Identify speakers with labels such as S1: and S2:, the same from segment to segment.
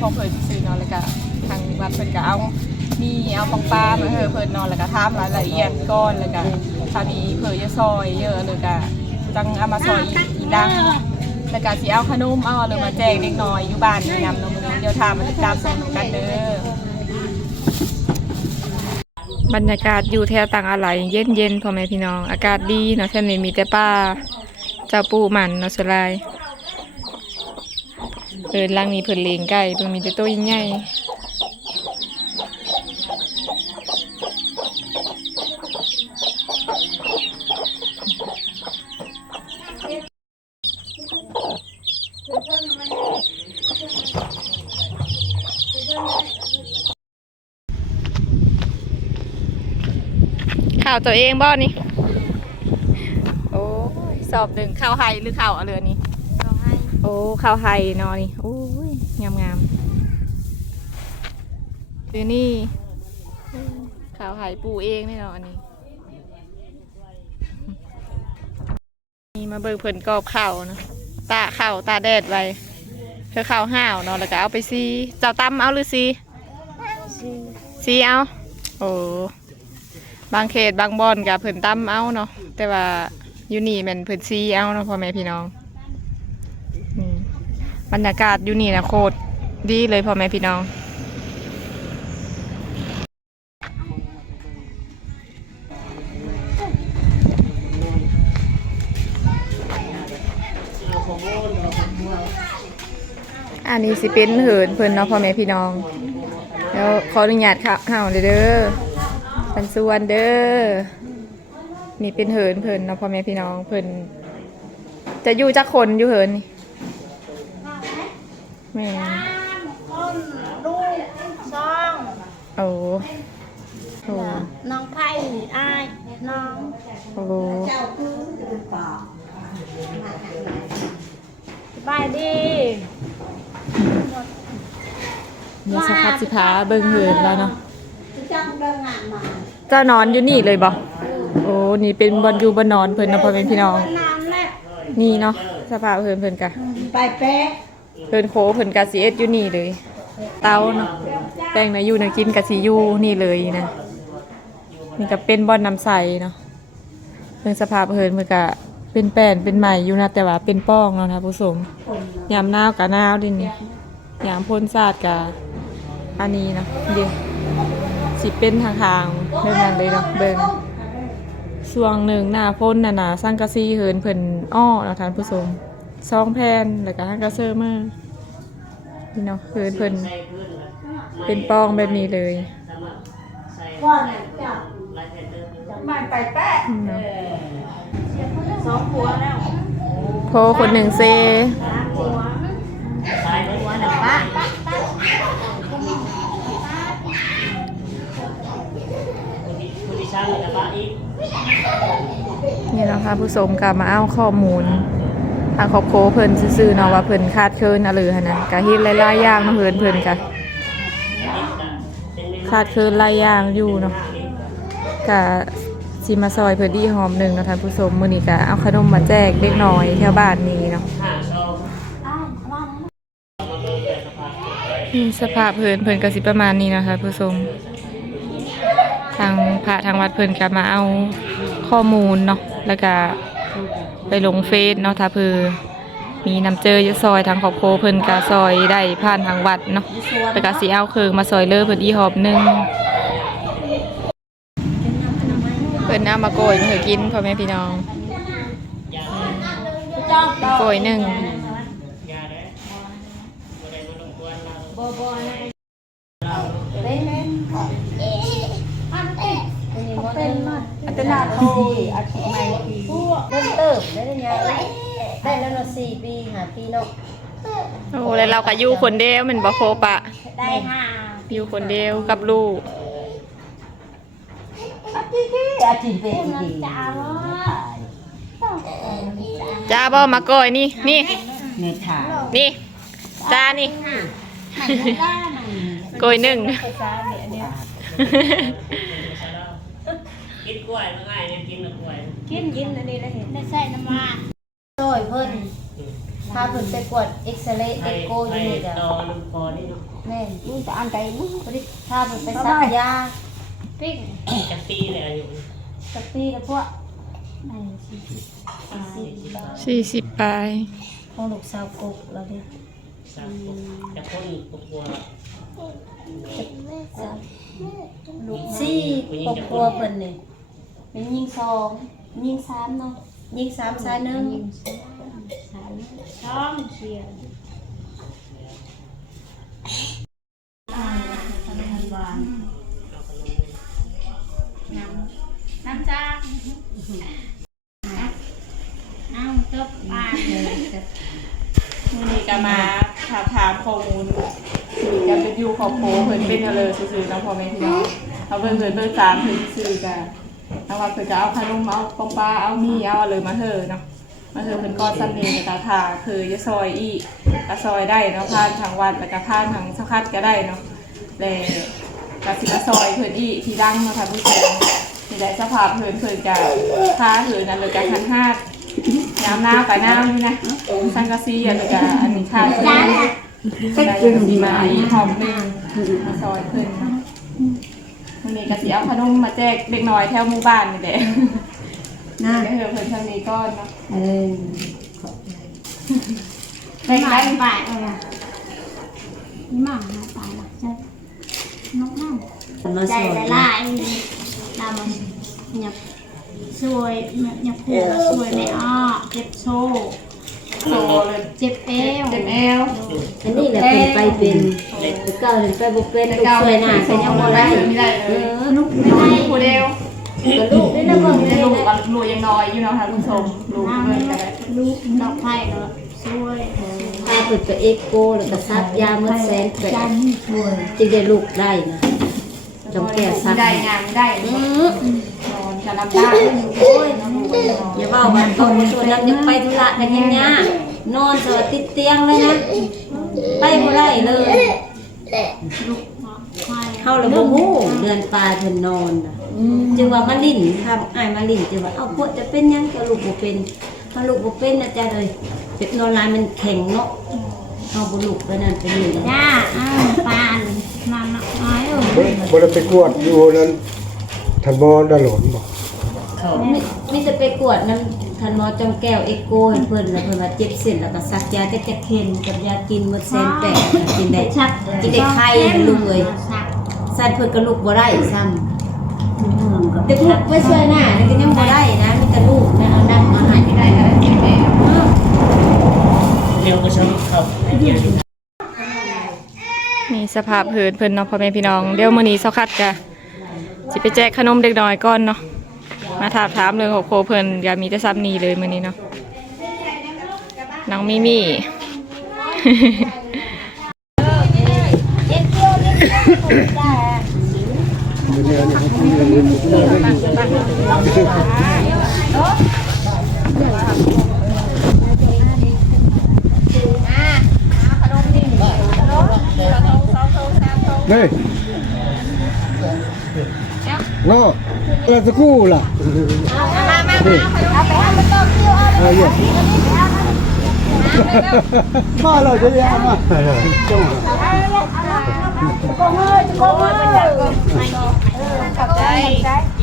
S1: ของเพิ่นซื่อๆเนาะแล้วก็ทางวัดเพิ่นก็เอามีเอาของปลามาให้เพิ่นเนาะแล้วก็ทำรายละเอียดก่อนแล้วก็ถ้ามีเผยจะซอยเยอะเลยก็จังเอามาซอยอีกทีดังแล้วก็สิเอาขนมเอาอะไรมาแจกเด็กน้อยอยู่บ้านนี่นำเนาะมื้อนี้เดี๋ยวทามาติดตามสนุกกันเด้อบรรยากาศอยู่แถวต่างอะไรเย็นเย็นๆพ่อแม่พี่น้อง อากาศดีเนาะท่นนี้มีแต่ป้าเจ้าปูหมันเนาะสลาย เอินล่างนี้เพิ่นเลงไก่เพิ่นมีแต่ตัวใหญ่ข่าวตัวเองบ่นี่ โอ้สอบหนึ่งข่าวไฮหรือข่าวอะไรนี่
S2: เราให้
S1: อ้ข้าวไห่เนอนี่โอ้ยงามงามๆคือนี่ข้าวไห่ปูเองนี่เนาะอันนี้นี่มาเบิ่งเพิ่นกรอบข้าวเนาะตาข้าวตาแดดไว้เพื่อข้าวห้าวเนาะแล้วก็เอาไปซีเจ้าตำเอาหรือซี
S2: ชื่อ
S1: ซีเอาโอ้บางเขตบางบอนกับเพิ่นตำเอาเนาะแต่ว่าอยู่นี่แมันเพิ่นซีเอาเนาะพ่อแม่พี่น้องอืม บรรยากาศอยู่นี่นะโคตรดีเลยพ่อแม่พี่น้อง อันนี้สิเป็นเหินเพิ่นเนาะพ่อแม่พี่น้อง แล้วขออนุญาตค่ะเฮาเด้อเปันส่วนเด้อนี่เป็นเหินเพิ่นเนาะพ่อแม่พี่น้องเพิ่นจะอยู่จักคนอยู่เหินนี่ แม่น
S2: คนลูกซอง
S1: โอ้โอ้
S2: น้องไผ่อายน้อง
S1: โอ้
S2: สบายดี
S1: เนี่ยสคัดสิพาเบิ่งเหินแล้วเนาะ
S2: จังเดินงานมา
S1: เจ้านอนอยู่นี่เลยบ่โอ้นี่เป็นบอนอยู่บอนนอนเพิ่นนะพ่อแม่พี่น้อง
S2: น้ำแหละ
S1: นี่เนาะสภาพเพิ่นเพิ่นกะ
S2: ไปเป๊ะ
S1: เพิ่นโคเพิ่นกะสิเอ็ดอยู่นี่เลย เตาเนาะแป้งนะอยู่นะกินกะสิอยู่นี่เลยนะนี่ก็เป็นบอนน้ำใสเนาะเพิ่นสภาพเพิ่นเพิ่นกะเป็นแป้นเป็นใหม่อยู่นะแต่ว่าเป็นป้องเนาะนะผู้ชมยามหนาวกะหนาวดินี่ยามพ่นสาดกะอันนี้เนาะเดี๋ยวสิเป็นทางทางเรื่องนั้นเลยเนาะเบิ่งช่วงหนึ่งหน้าพ่นน่ะนะสังกะสีเหินเพิ่นอ้อเนาะท่านผู้ชม ซองแผ่นแล้วก็ฮังกะเซอร์มานี่เนาะเหินเพิ่นเป็นป้องแบบนี้เลย
S2: ก่อนจับมาไปแป๊ะ
S1: อืมเนาะ
S2: สองหัวแล้ว
S1: โพคนหนึ่งเซ
S2: สามหัวหัวหนึ่งป้า
S1: นี่เนาะค่ะผู้ชมกลับมาเอาข้อมูลทางครอบครัวเพิ่นซื่อๆเนาะว่าเพิ่นคาดเคินอะไรหั่นนะกะเฮ็ดหลายๆอย่างเนาะเพิ่นเพิ่นกะคาดเคินหลายอย่างอยู่เนาะกะสิมาซอยเพิ่นดีหอมหนึ่งเนาะท่านผู้ชมมื้อนี้กะเอาขนมมาแจกเด็กน้อยแถวบ้านนี้เนาะสภาพเพิ่นเพิ่นก็สิประมาณนี้เนาะคะผู้ชมทางพระทางวัดเพิ่นก็มาเอาข้อมูลเนาะแล้วก็ ไปลงเฟซเนาะถ้าเพื่อมีนำเจอยู่ซอยทางขอบโคเพิ่นกาซอยได้ผ่านทางวัดเนาะไปกาสีเอาเคืองมาซอยเลอเพิ่นอีหอบหนึ่งเพิ่นเอามาโกยมาให้กินพ่อแม่พี่น้องโกยหนึ่ง
S2: เป็นมาอัตนาทีอาทิตย์ใหม่ปีเริ่มเติบได้ยังได้แล้ว เนาะสี่ปีหาปีเนาะ
S1: โอ้แล้วเราก็อยู่คนเดียวแมันบ่โคปะ
S2: ได้ห้า
S1: อยู่คนเดียวกับลูก
S2: อาทิตย์เป็นดีจ้า
S1: จ้าบ่มาโกยนี่นี่
S2: ในถาม
S1: นี่ จ้านี่
S2: หนังล่าหนัง
S1: โกยหนึ่ง
S2: ไฟฟ้าเนี่ยอันเนี้ย
S3: กินกล้วยมันง่ายเนี่ยกินกับกล้วย
S2: กินกินอันนี้แล้วเห็น
S4: ได้ใส่น้ำมัน
S2: โดยเพิ่นพาเพิ่นไปกวดเอ็กซเรย์
S3: ไอ้
S2: เอ็กโกอ
S3: ไอ้
S2: ยู่นี่จ้ะ
S3: ตอน้ำคอนี่เนาะ
S2: แม่มึงจะอันใดมึงบ่ได้พาเพิ่นไปซักยา
S4: ปิ้ง
S3: จักปีเลยอายุ
S2: สักปีแล้วพวก
S4: ในสิ
S2: สิบบาท
S1: สี่สิบปลาย
S2: ของลูกสาวกกแล้วดิ
S3: สามคนจะคนกลัว
S2: ลูกสี่ครอบครัวเพิ่นนี่เป็นยิงสองยิงสามเนาะ ยิงสามสายหนึ่ง
S4: สามช่องเชียร์น้ำน้ำจ้าเอาตบปากเลย
S1: วันนี้ก็มาถามถามข้อมูลจะเป็นอยูขอบโพเพิ่นเป็นอะไรซื่อๆเนาะพ่อแม่พี่น้องเอาเพิ่นเพิ่นเพิ่นสามเพิ่นซื่อกัน เอาว่าเพิ่นจะเอาขนมเอาปองปลาเอามีเอาอะไรมาเถอะเนาะมาเถอะเพิ่นก็ซันเดย์ตาทาคือจะซอยอีก็ซอยได้เนาะผ่านทางวัดแล้วก็ผ่านทางสักคัดก็ได้เนาะแต่ก็สิมาซอยเพิ่นอีที่ดังเนาะค่ะผู้ชมที่ได้สภาพเพิ่นเพิ่นจะพาเพิ่นนั่นเลยจะคันหาดน้ำหน้าไปน้ำนี่นะสังกะสีอะไรกันอันนี้ค่ะก็ได้ยินดีมาอีหอมหนึ่งมาซอยเพิ่น เนาะวันนี้ก็สิเอาขนมมาแจกเด็กน้อยแถวหมู่บ้านนี่แหละ
S2: นะ
S1: ก็คือเพิ่นทางนี้ก้อนเนาะ
S2: เออ
S1: แบ่ง
S4: ไป
S1: กัน
S4: ไปเลยอะนี่มั่งนะตายละใช่นกมั่ง
S2: มา
S4: ใจ
S2: สอน
S4: ละลายตามมันหยับสวยหยับหยับผูกสวยในอ้อเจ็บโซ่
S1: โซเลย
S4: เจ็บเอว
S1: เต็มเอว
S2: อันนี้แหละเป็นไปเป็นแต่เก่าเป็นไปบ่เป็นลูกสวยหน้าเป็นยังบ่ได้
S1: ไม่ได้
S2: เอ
S1: เลย
S2: อลูก
S1: ไม่ได้ผู้เดียว
S2: กับลูกนี่นะเบิ่ง
S1: แต่
S2: นี่
S1: ลูก
S2: นะ
S1: กับลูกยังน้อยอยู่เนาะค่ะคุณผู้ชมลูก
S4: น้ำ
S1: เบิ่
S4: นี่
S1: งกัน
S4: แห
S1: ได้
S4: ละลูกดอกไผ่เนาะสวย
S2: พาเพิ่นไปเอ็กโกแล้วก็ซักยาเมื่อแสนแปด
S4: จานนี่สวย
S2: จึงได้ลูกได้นะจำแก้ซัก
S1: ได้งานได้
S2: อื
S1: น
S2: อ
S1: อนกันลำได้โอ้ยน้ำลูกยังน้อย
S2: อย่าเว้าว่าตอนตัวนั้นยังไปธุระกันยังยากนอนสวัสติดเตียงเลยนะ ไปบ่ได้เลย
S4: ลูกดอกไผ่
S2: เข้าแล้วบ่ฮู้เดือนปลายเพิ่นนอนน่ะจึงว่ามาลิ้นทำอ้ายมาลิ้นจึงว่าเอ้าพวกจะเป็นหยังจะลูกบ่เป็นถ้าลูกบ่เป็นนะจ๊ะเลยเป็ดนอนลายมันแข็งเนาะเอาบ่ลูกไปนั่นไปนี่
S4: จ้าอ้าวปานมันน้อยเออ
S5: บ่ได้ไปกวดอยู่นั้นท่านบ่ได้หลนบ่
S3: เขา
S2: มีมีแต่ไปกวดน้ำทันหมอจอมแก้วเอ็กโกให้เพิ่นแล้วเพิ่นว่าเจ็บเส้นแล้วก็ซักยาแก้เค็นกับยากินหมดเส้นแปดกินได้
S4: ชัก
S2: กินได้ไข้ลุงเอ้ย
S4: ชัก
S2: ใส่เพิ่นก็ลูกบ่ได้ซ้ำแต่ลูกไปช่วยหน้านี่ก็ยังบ่ได้นะมีแต่ลูกนะเอาน้ำมาให้ได้อะไรเจ็บแม่
S3: เร็วก็ชอบเขาเดี๋ยว
S1: นี่สภาพเหินเพิ่นเนาะพ่อแม่พี่น้องเดี๋ยวมื้อนี้เซาคัดกะสิไปแจกขนมเด็กน้อยก่อนเนาะ มาถามถามเรื่องของโคเพิ่นอยามีแต่ซ้ำนีเลยมื้อนี้เนาะน้องมิมี่
S4: มี่เฮ้ยเดี๋
S5: ยวนี้เขาเรียน เรียนอยู่ที่นั่นนี่เนาะแล้วสักครู่ล่ะมามามาเอาไปให้มันต้องเลยวเอาเลยมาเราจะยามาจังหวะ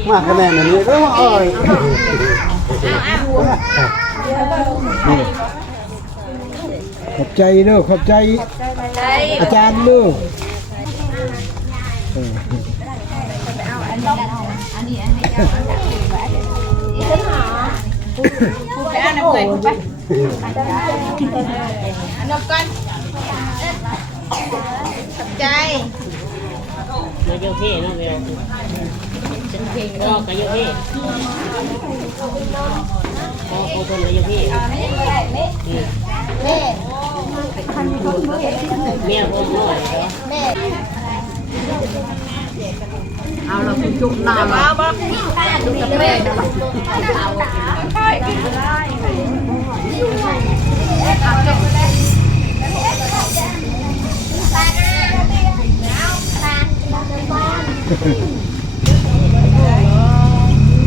S5: มาคะแนนอันนี้ก็ว่าเอ้ยขอบใจเนอะขอบใจ อาจารย์เนอะเออ
S3: มาเยอะพี่เนาะเร็วฉันเพลงก็ก็เยอ เอา
S2: เราคุณจุกนอนเรา
S4: ดูกระเป๋า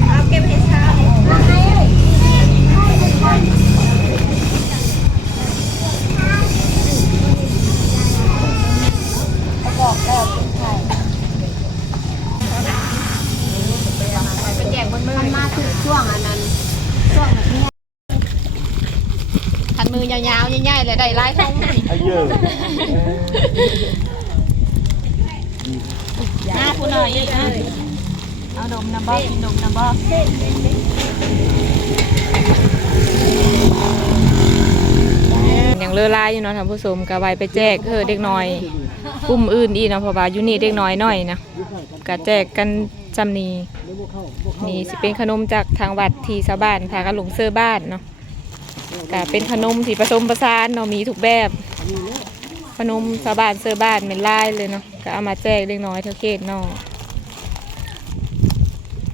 S4: เอาเก็บเห็ดชาบ
S1: อกบอก ยาวๆใหญ่ๆเลยได้หลายทง
S5: อายุ
S1: หน้าผู้หน่อยอีกนะเอาดมน้ำบ่กินดมน้ำบ่ยังเลอลายอยู่เนาะท่านผู้ชมกะไว้ไปแจกเออเด็กน้อยกลุ่มอื่นอีกเนาะเพราะว่าอยู่นี่เด็กน้อยน้อยนะกะแจกกันจำนีนี่สิเป็นขนมจากทางวัดที่ชาวบ้านพากันหลงเสื้อบ้านเนาะ กะเป็นขนมที่ผสมผสานเนาะมีทุกแบบ ขนมชาวบ้านเสื้อบ้านเป็นลายเลยเนาะก็เอามาแจกเล็กน้อยเท่าเขตเนาะ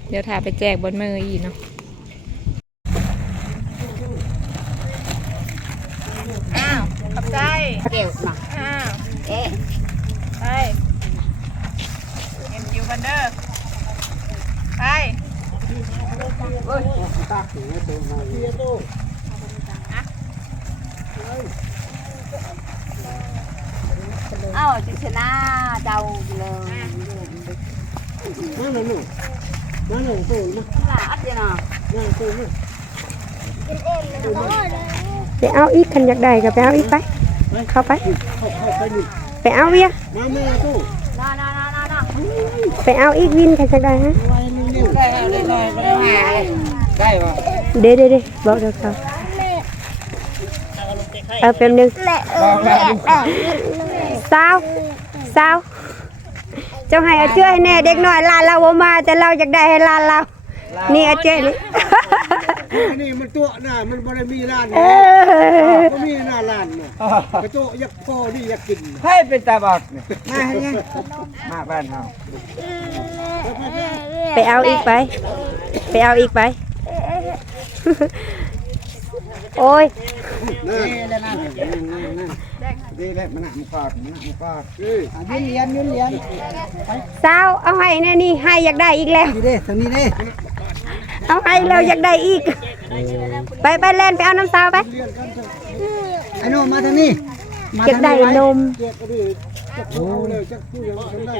S1: เดี๋ยวถ้าไปแจกบนมืออีกเนาะอ้าวขอบใจ
S2: เกี่ยวมา
S1: อ้าว
S2: เอ๊ะ
S1: ไปเอ็มยูบันเดอร์ไป
S2: เอ้าจะชนะเจ้าเลย
S5: นั่นน่ะลูกนั่นน่ะโตนะ
S2: หลาดเนาะ
S5: นั่นโตนะ
S6: ไปเอาอีกคันอยากได้ก็ไปเอาอีกไปเข้าไป
S5: เข้าเข้าไปนี่
S6: ไปเอาเวีย
S5: มาแม่ตู้
S2: นานานานานา
S6: ไป เอาอีกวินคันอยากได้ฮะ
S5: ได้ป่ะ
S6: เด้เด้เด้บอกเดี๋ยวเขาเอาแป๊บนึงสาวสาวเจ้าให้เอาเชื่อให้แน่เด็กน้อยลานเราบ่มาแต่เราอยากได้ให้ลานเรา นี่เอาเจ้นี่
S5: อันนี้มันตัวหน้ามันบ่ได้มีร้าน
S6: เอ
S5: นะ
S6: อ
S5: ก็มีหน้าร้านน่ะกระโตะยักพ่อนี่อยากกิน
S7: ให้เป็นตาบอกนี่มาให้ยังมาบ้านเฮา
S6: ไปเอาอีกไป ไปเอาอีกไป โอ้ย
S5: นั่น
S7: นี่แล้วนั่นนั่นนั่นดีแล้วมันหนักมันกอดมันหนักมันกอด
S5: ยื
S7: นเรียนยืนเรียน
S6: สาวเอาให้แน่นี่ให้อยากได้อีกแล้ว
S7: นี่เด้ทางนี้เด้
S6: เอาให้เราอยากได้อีก ไปไปเล่นไปเอาน้ำสาวไป
S7: ไอ้นมมาทางนี้มา
S6: อยากได้นม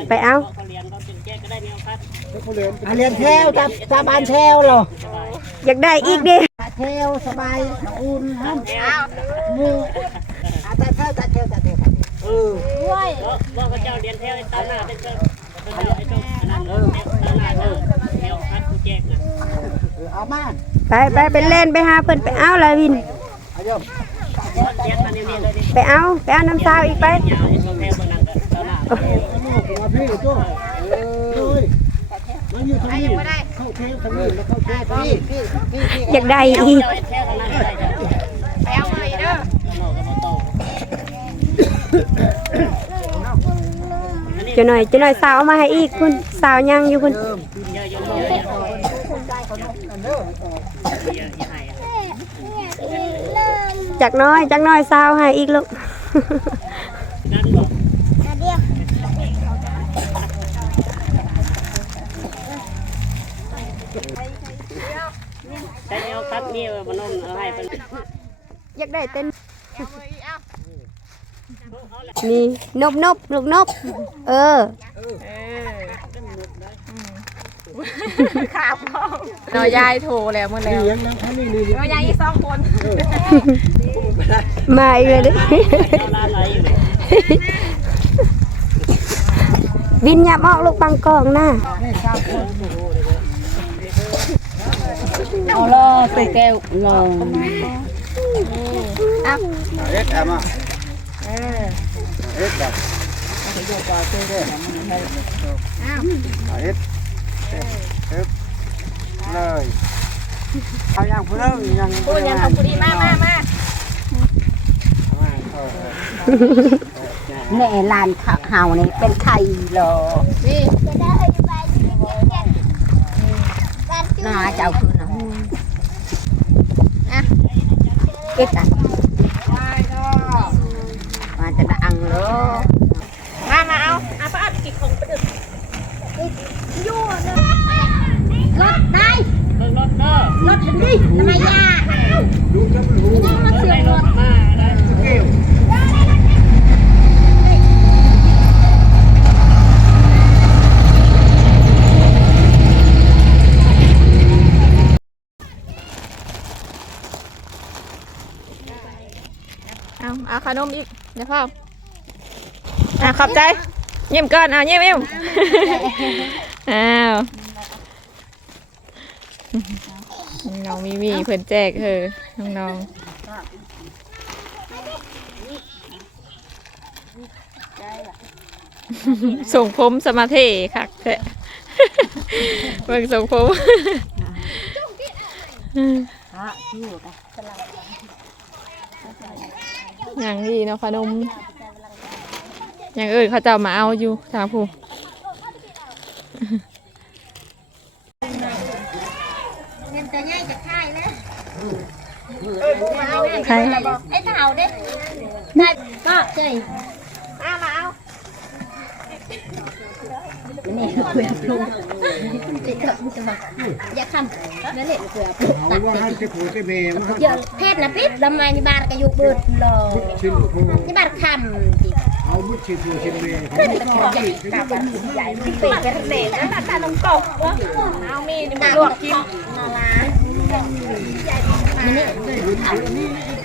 S5: ไป
S6: เอา
S3: เขาเรียนแก้ก็ได้แนวคัด
S5: จักผู้เรียน
S7: อะเรียนแถวจับตาบานแถวเหรอ
S6: อยากได้อีกด้
S7: แถวสบายอุ่นห้ามมืออะแต่แถวแต่แถวแต่แถวเออ
S3: ว่าเขาเจ้าเรียนแถวไอ้ตาหน้าได้เจ้าเขาเจ้าไอ้เจ้าอันนั้นเออตาหน้าเออแนวคัดกูแจกนะ
S7: เออเอามา
S6: ไปไปไปเล่นไปหาเพิ่นไปเอาละวิน
S7: เอาโยม
S3: เรียนมาเนี่ยเลยดิ
S6: ไปเอาไปเอาน้ำสาวอีกไป
S3: อ
S5: ยู่ทางนี้เข้าเทปทางนี้แล้วเข้าเทปทางนี้
S6: อยากได้อีก
S3: จ้าไอ้แถวทางนั้นก็ได้จ้ะ
S1: ไปเอามาอีกเด้อ
S6: จะหน่อยจะหน่อยสาวมาให้อีกคุณสาวยังอยู่คุณจักน้อยจักน้อยสาวให้อีกลูก
S3: นั่นบอก แต่แนวคัดนี่มันนมเอาให้เป็น
S6: อยากได้เต้นนี่นบนบลูกนบเออ
S1: น้อยยายโทรแล้วหมื่อแล้ว
S5: เลี้ยงนะทางนี้นี่
S1: น้อยยายอีกสองคน
S6: มาอีกเลยดิ
S3: เอาลาไหลอยู่เนี่ย
S6: วินหยับออกลูกปังกองหน้า
S2: เอาล่อใส่แก้วลอง
S7: เอ็ดเอามาเอ็ดแบบเอ็ดเอ็ดเลยเอาอย่างเพิ่มยัง
S1: พูดยังเขาพูดดีมากมากมาก
S2: แม่ลานเฮานี่เป็นไทยเหรอ
S1: นี่
S2: หน้าเจ้าคือ นะเอ็ดอะมาจะดังเลย
S1: มามาเอาเอาป้าเอากี่ของไปดึก
S4: อยู่นะรถได้
S3: เบิ่งรถเด้อ
S4: รถดิทำไมยาก
S5: ดูจับมันหู
S4: ยังมาเสีย
S3: ได้
S4: ง
S3: ร
S4: ร
S3: ถ
S4: ถ
S3: มาได้
S5: เกี่ยว
S1: เอาเอา ขนมอีกเดี๋ยวพ่ออะขอบใจเยี่ยมก่อนเอาเยี่ยมเยี่ยมอ้าวน้องมีวีเพิ่นแจกเธอน้องๆส่งผมสมาธิคักแท้เบิ่งส่งผมอ ย่างดีเนาะขนมอย่างอื่นเขาจะเอามาเอาอยู่ทางผู้
S4: เงินจะง่ายจะค่ายนะ
S1: ใคร
S4: ไอ้เต่าเด้ได้ก็เจ๊เอามาเอา นี่เปลือกลุงติดกับจะมาอย่าคำนั่นแหละเปลือกลุง
S5: เอาว่าให้เจ้าผัวเจ้าแม่มัน
S4: เยอะเพศนะปิดทำไมในบ้านก็อยู่เบิดรอ
S5: ชิ้นโค
S4: ในบ้านคำจิ
S5: เอามุดชิ้นผัวชิ้นแม่เขา
S4: เป็นตะกอนใหญ่กับใหญ่เป็นเป็นเศษแล้วแต่น้ำตกเอามีดมาลวกกินนาลามันนี่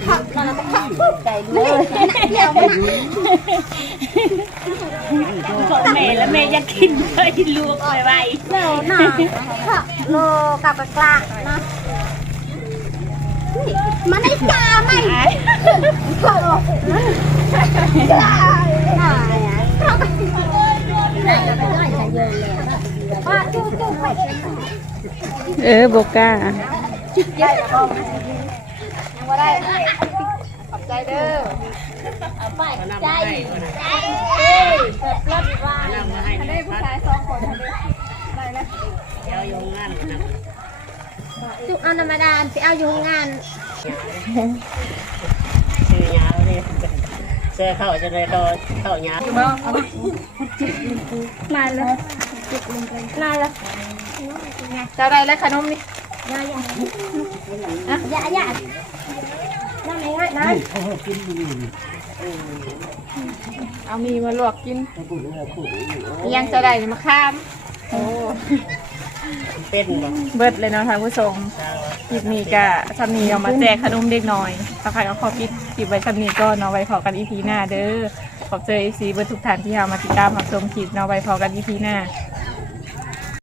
S4: ผักเราต้องผักปุ๊บใจเลย เดี๋ยวมัน
S3: แม่แล้วแม่อยากกินเลยลูกไว้ไว้
S4: เร็วหน่อยผักโลกับกลาเนาะมันได้จ่าไหมผักโลจ่าหน่อยอะเขาไปได้ไปได้ใจเย็นเลยว่าจุ๊บจุ๊บไป
S1: เออโบก้า
S4: ไไปใจใจ
S3: นำมาให้ได้ผู้ชายสองคนได้แล้วเดี๋ยวอยู่งานนะ
S4: จุกเอาธรรมดาไปเอาอยู่งาน
S3: ชื่อยาวเลยเสื้อเข้าจะได้ก็เข้ายาว
S4: มาเลยมาเลย
S1: เจ้าได้แล้วขนมนี่
S4: ยายายายา นั่นไงนะ
S1: เอามีมาลวกกินยังเจ้าได้มาข้าม โอ้
S3: เป็นบ่
S1: เบิดเลยเนาะท่านผู้ชมคลิปนี้ก็ชำนีเอามาแจกขนมเด็กน้อยถ้าใครเอาขอปิดคลิปไว้ชำนีก็เนาะไว้พอกันอีพีหน้าเด้อขอบเจอเอฟซีเบิดทุกท่านที่เอามาติดตามรับชมคลิปเนาะไว้พอกันอีพีหน้า